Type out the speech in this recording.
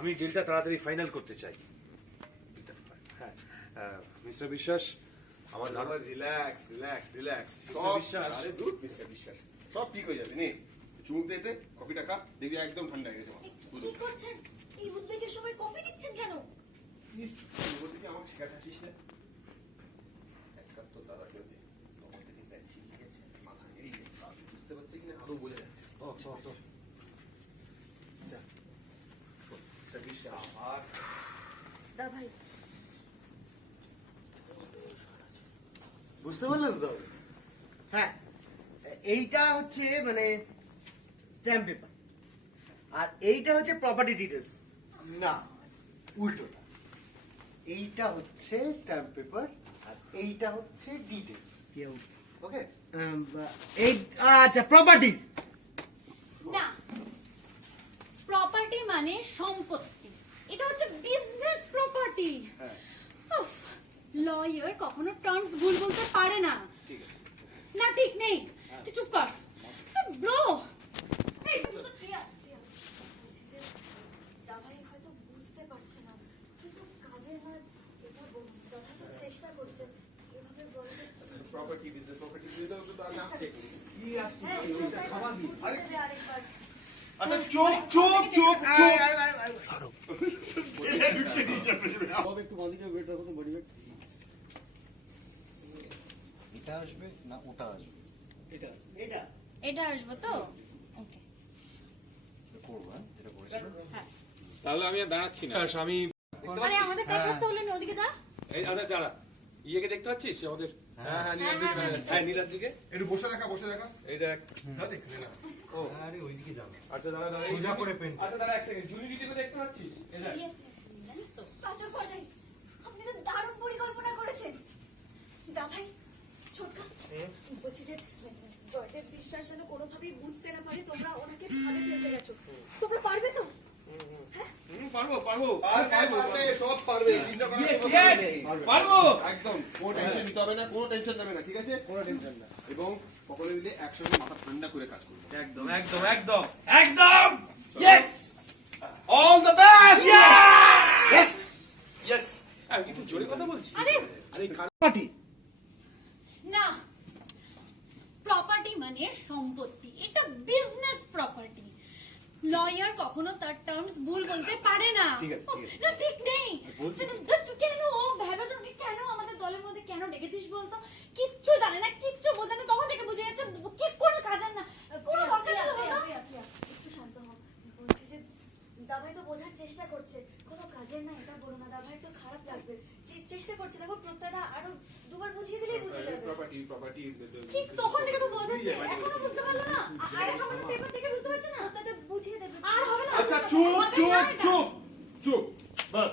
আমি ডিলটা তাড়াতাড়ি ফাইনাল করতে চাই। হ্যাঁ মিস্টার বিশ্বাস, আমার ধারণা রিল্যাক্স রিল্যাক্স রিল্যাক্স। মিস্টার বিশ্বাস, আরে দূর মিস্টার বিশ্বাস, সব ঠিক হয়ে যাবে। নে চুমুক দে, কফিটা খা, দেখবি একদম ঠান্ডা হয়ে গেছে। কি করছেন? এই উদ্বেগের সময় কফি দিচ্ছেন কেন? প্লিজ বলতে আমাকে শেখাতে আসিস না। এক কাপ তো দাদাকে দে, তখন থেকে ব্যাগ শিখে গেছে, মাথা হেরিয়ে গেছে, বুঝতে পারছি কিনা আদৌ বোঝা যাচ্ছে। মিস্টার বিশ্বাস আর দা ভাই, বুঝতে পারলেন তো? হ্যাঁ, এইটা হচ্ছে মানে স্ট্যাম্প পেপার, আর এইটা হচ্ছে প্রপার্টি ডিটেলস। না, উল্টোটা। এইটা হচ্ছে স্ট্যাম্প পেপার আর এইটা হচ্ছে ডিটেলস। ওকে, এই আচ্ছা প্রপার্টি না, প্রপার্টি মানে সম্পত্তি, এটা হচ্ছে বিজনেস প্রপার্টি। লয়ার কখনো টার্মস ভুল বলতে পারে না। না ঠিক নেই, তুই চুপ কর ব্রো। দা ভাই হয়তো বুঝতে পারছে না, কিন্তু কাজের না এটা বলুন। দাদা তো চেষ্টা করছে, এভাবে বলতে প্রপার্টি বিজনেস প্রপার্টি তো আসছে কি আসছে খাবার দিয়ে আরেকবার। আচ্ছা চুপ চুপ চুপ চুপ। এটা আসবে না ওটা আসবে? এটা আসবো তো? ওকে, করবো, হ্যাঁ, যেটা করেছিল। তাহলে আমি আর দাঁড়াচ্ছি না। আমি আরে আমাদের কাছে আসতে হলে না, ওদিকে যা। এই আচ্ছা দাঁড়া, ইয়েকে দেখতে পাচ্ছিস আমাদের? হ্যাঁ হ্যাঁ হ্যাঁ নীলার দিকে একটু বসে দেখা বসে দেখা। এই দেখ। হ্যাঁ দেখ না। আরে ওইদিকে যাবে। আচ্ছা দাঁড়া দাঁড়া, সোজা করে পেন। আচ্ছা দাঁড়া এক সেকেন্ড, জুলি দিদিকে দেখতে পাচ্ছিস? এই দেখ। জানিস তো আচ্ছা বসাই, আপনি তো দারুণ পরিকল্পনা করেছেন। দা ভাই ছোটকা, বলছি যে জয়দেব বিশ্বাস যেন কোনোভাবেই বুঝতে না পারে তোমরা ওনাকে ভাবে ফেলতে গেছো। তোমরা পারবে তো? পারবো পারবো পারবে, সব পারবে, চিন্তা করার কোনো Yes, কারণ yes, নেই। পারবো। একদম কোনো টেনশন নিতে হবে না, কোনো টেনশন নেবে না, ঠিক আছে? কোনো টেনশন না। এবং সকলে মিলে একসঙ্গে মাথা ঠান্ডা করে কাজ করবো। একদম একদম একদম একদম yes all the best. Yes yes. আমি কিন্তু জোরে কথা বলছি। আরে আরে প্রপার্টি। না, প্রপার্টি মানে সম্পত্তি, এটা বিজনেস প্রপার্টি। লয়ার কখনো তার টার্মস ভুল বলতে পারে না। ঠিক আছে, ঠিক আছে। না ঠিক নেই। কেন ও ভাইবাজনকে কেন আমাদের দলের মধ্যে কেন ডেকেছিস বলতো? কিচ্ছু জানে না, কিচ্ছু বোঝে না, তখন থেকে বুঝে যাচ্ছে কি কোনো কাজের না, কোনো দরকার ছিল বলতো? একটু শান্ত হও। বলছি যে দা ভাই তো বোঝার চেষ্টা করছে, কোনো কাজের না এটা বলো না। দা ভাই তো খারাপ লাগবে, চেষ্টা করছে। দেখো প্রত্যয়দা আরো দুবার বুঝিয়ে দিলেই বুঝে যাবে। প্রপার্টি প্রপার্টি ঠিক তখন থেকে তো বোঝাচ্ছে, এখনো বুঝতে পারলো না? আরে সামনে পেপার থেকে বুঝতে পারছে না? প্রত্যয়দা বুঝিয়ে দেবে। আর হবে না। আচ্ছা চুপ হবে চুপ না এটা। চুপ চুপ, বাস।